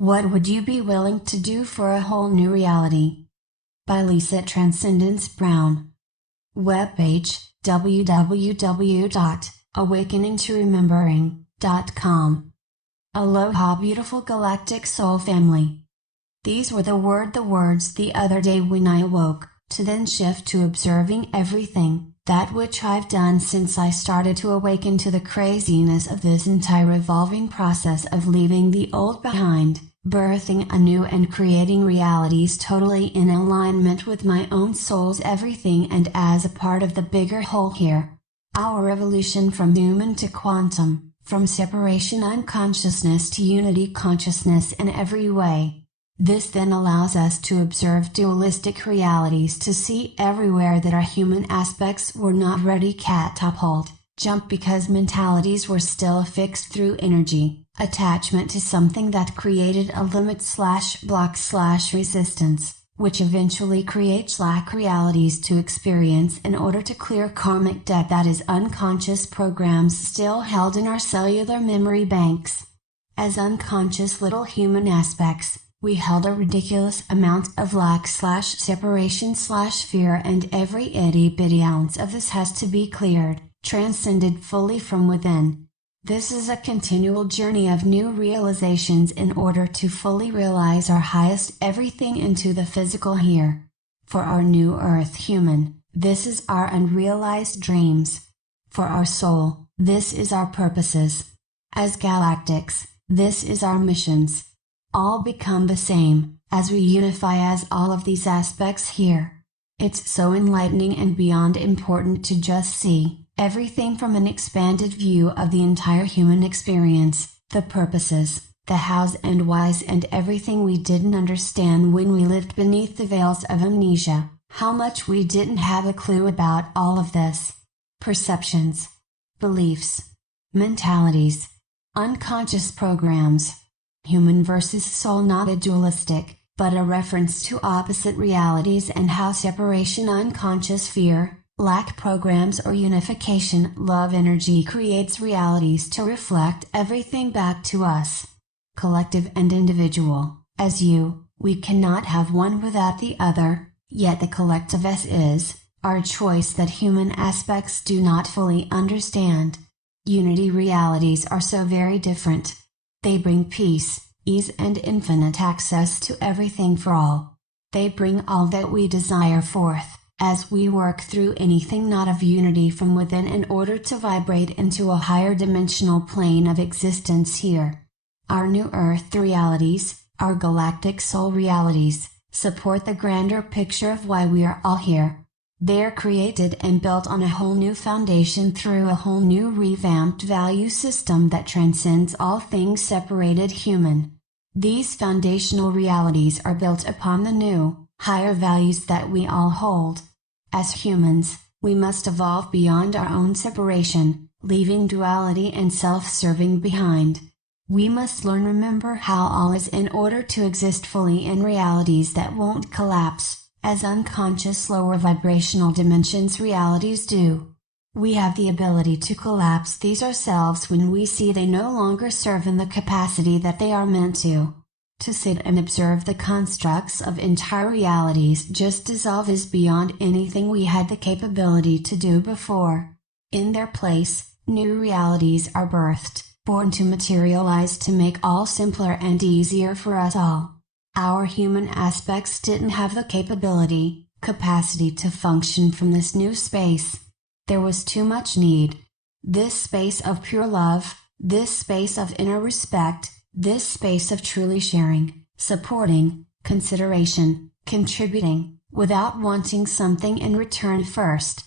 What would you be willing to do for a whole new reality? By Lisa Transcendance Brown. Webpage www.awakeningtoremembering.com. Aloha, beautiful galactic soul family. These were the words the other day when I awoke, to then shift to observing everything, that which I've done since I started to awaken to the craziness of this entire evolving process of leaving the old behind, birthing anew and creating realities totally in alignment with my own soul's everything and as a part of the bigger whole here. Our evolution from human to quantum, from separation unconsciousness to unity consciousness in every way. This then allows us to observe dualistic realities, to see everywhere that our human aspects were not ready catapult, jump because mentalities were still affixed through energy, attachment to something that created a limit/block/resistance, which eventually creates lack realities to experience in order to clear karmic debt that is unconscious programs still held in our cellular memory banks. As unconscious little human aspects, we held a ridiculous amount of lack/separation/fear, and every itty-bitty ounce of this has to be cleared, transcended fully from within. This is a continual journey of new realizations in order to fully realize our highest everything into the physical here. For our new earth human, this is our unrealized dreams. For our soul, this is our purposes. As galactics, this is our missions. All become the same, as we unify as all of these aspects here. It's so enlightening and beyond important to just see everything from an expanded view of the entire human experience, the purposes, the hows and whys and everything we didn't understand when we lived beneath the veils of amnesia, how much we didn't have a clue about all of this. Perceptions, beliefs, mentalities, unconscious programs. Human versus soul, not a dualistic, but a reference to opposite realities and how separation, unconscious fear, lack programs or unification love energy creates realities to reflect everything back to us. Collective and individual, as you, we cannot have one without the other, yet the collective as is, our choice that human aspects do not fully understand. Unity realities are so very different. They bring peace, ease and infinite access to everything for all. They bring all that we desire forth, as we work through anything not of unity from within in order to vibrate into a higher dimensional plane of existence here. Our new earth realities, our galactic soul realities, support the grander picture of why we are all here. They are created and built on a whole new foundation through a whole new revamped value system that transcends all things separated human. These foundational realities are built upon the new, higher values that we all hold. As humans, we must evolve beyond our own separation, leaving duality and self-serving behind. We must remember how all is in order to exist fully in realities that won't collapse, as unconscious lower vibrational dimensions realities do. We have the ability to collapse these ourselves when we see they no longer serve in the capacity that they are meant to. To sit and observe the constructs of entire realities just dissolve is beyond anything we had the capability to do before. In their place, new realities are birthed, born to materialize to make all simpler and easier for us all. Our human aspects didn't have the capacity to function from this new space. There was too much need. This space of pure love, this space of inner respect, this space of truly sharing, supporting, consideration, contributing, without wanting something in return first.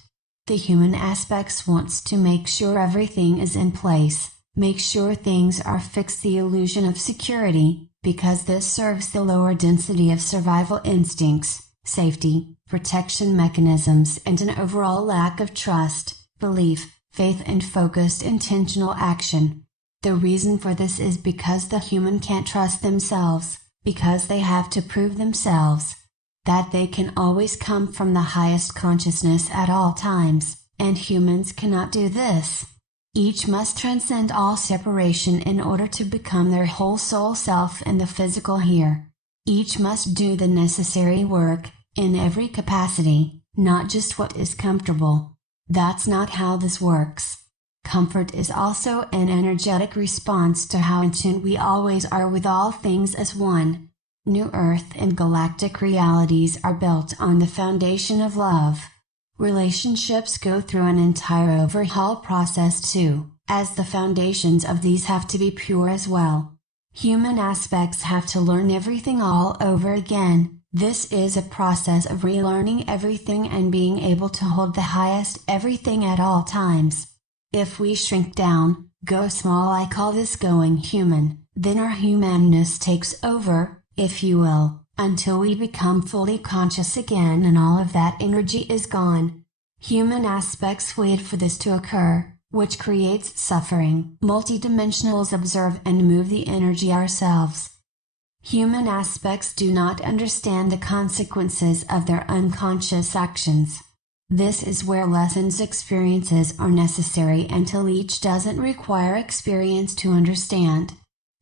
The human aspects wants to make sure everything is in place, make sure things are fixed, the illusion of security, because this serves the lower density of survival instincts, safety, protection mechanisms and an overall lack of trust, belief, faith and focused intentional action. The reason for this is because the human can't trust themselves, because they have to prove themselves that they can always come from the highest consciousness at all times, and humans cannot do this. Each must transcend all separation in order to become their whole soul self in the physical here. Each must do the necessary work, in every capacity, not just what is comfortable. That's not how this works. Comfort is also an energetic response to how in tune we always are with all things as one. New Earth and galactic realities are built on the foundation of love. Relationships go through an entire overhaul process too, as the foundations of these have to be pure as well. Human aspects have to learn everything all over again. This is a process of relearning everything and being able to hold the highest everything at all times. If we shrink down, go small, I call this going human, then our humanness takes over, if you will, until we become fully conscious again and all of that energy is gone. Human aspects wait for this to occur, which creates suffering. Multidimensionals observe and move the energy ourselves. Human aspects do not understand the consequences of their unconscious actions. This is where lessons experiences are necessary until each doesn't require experience to understand.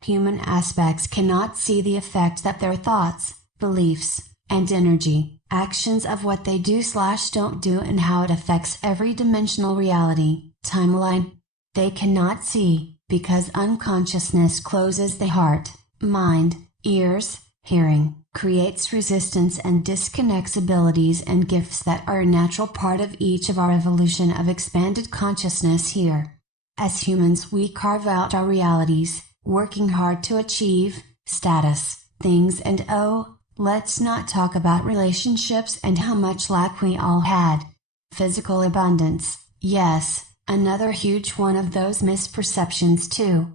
Human aspects cannot see the effect that their thoughts, beliefs, and energy, actions of what they do/don't do and how it affects every dimensional reality, timeline. They cannot see, because unconsciousness closes the heart, mind, ears, hearing, creates resistance and disconnects abilities and gifts that are a natural part of each of our evolution of expanded consciousness here. As humans we carve out our realities, working hard to achieve, status, things and let's not talk about relationships and how much lack we all had. Physical abundance, yes, another huge one of those misperceptions too.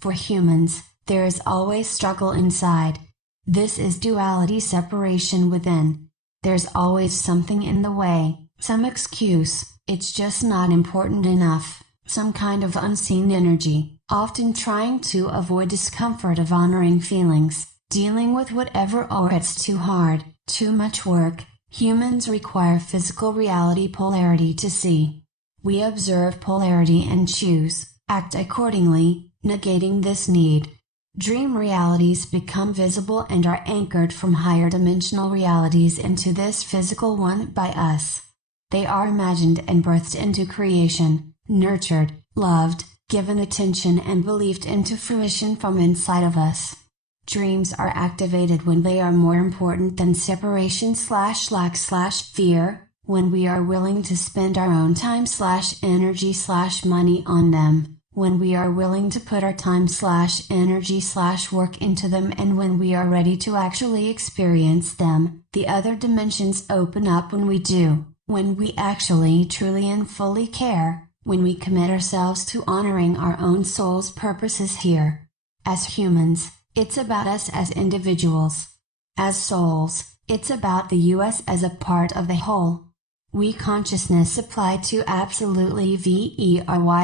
For humans, there is always struggle inside. This is duality, separation within. There's always something in the way, some excuse, it's just not important enough, some kind of unseen energy, often trying to avoid discomfort of honoring feelings, dealing with whatever or it's too hard, too much work. Humans require physical reality polarity to see. We observe polarity and choose, act accordingly, negating this need. Dream realities become visible and are anchored from higher dimensional realities into this physical one by us. They are imagined and birthed into creation, nurtured, loved, given attention and believed into fruition from inside of us. Dreams are activated when they are more important than separation/lack/fear, when we are willing to spend our own time/energy/money on them. When we are willing to put our time/energy/work into them, and when we are ready to actually experience them. The other dimensions open up when we do, when we actually truly and fully care, when we commit ourselves to honoring our own soul's purposes here. As humans, it's about us as individuals. As souls, it's about the us as a part of the whole. We consciousness apply to absolutely very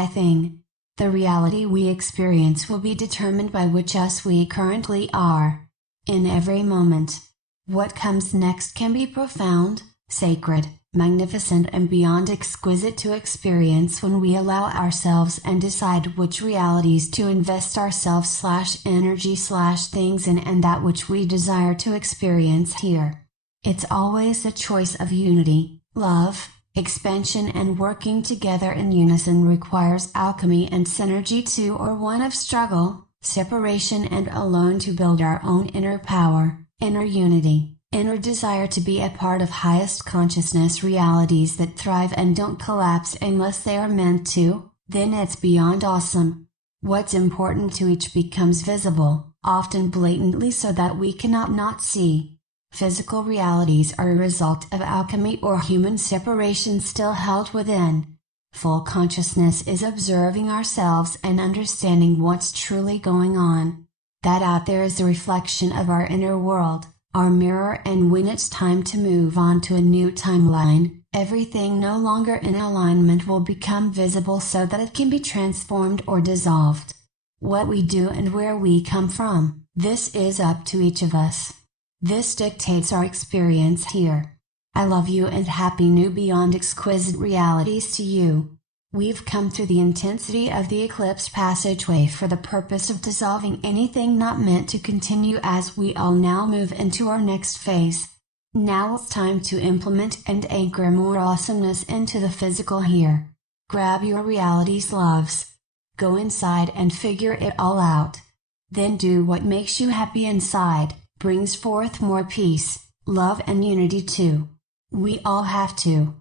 thing. The reality we experience will be determined by which us we currently are. In every moment. What comes next can be profound, sacred, magnificent and beyond exquisite to experience when we allow ourselves and decide which realities to invest ourselves/energy/things in and that which we desire to experience here. It's always a choice of unity, love, expansion and working together in unison requires alchemy and synergy too, or one of struggle, separation and alone to build our own inner power, inner unity, inner desire to be a part of highest consciousness realities that thrive and don't collapse unless they are meant to, then it's beyond awesome. What's important to each becomes visible, often blatantly so that we cannot not see. Physical realities are a result of alchemy or human separation still held within. Full consciousness is observing ourselves and understanding what's truly going on. That out there is the reflection of our inner world, our mirror, and when it's time to move on to a new timeline, everything no longer in alignment will become visible so that it can be transformed or dissolved. What we do and where we come from, this is up to each of us. This dictates our experience here. I love you and happy new beyond exquisite realities to you. We've come through the intensity of the eclipse passageway for the purpose of dissolving anything not meant to continue, as we all now move into our next phase. Now it's time to implement and anchor more awesomeness into the physical here. Grab your realities, loves. Go inside and figure it all out. Then do what makes you happy inside, brings forth more peace, love and unity too. We all have to.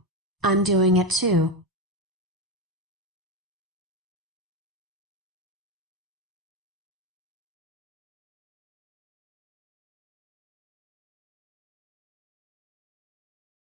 I'm doing it too.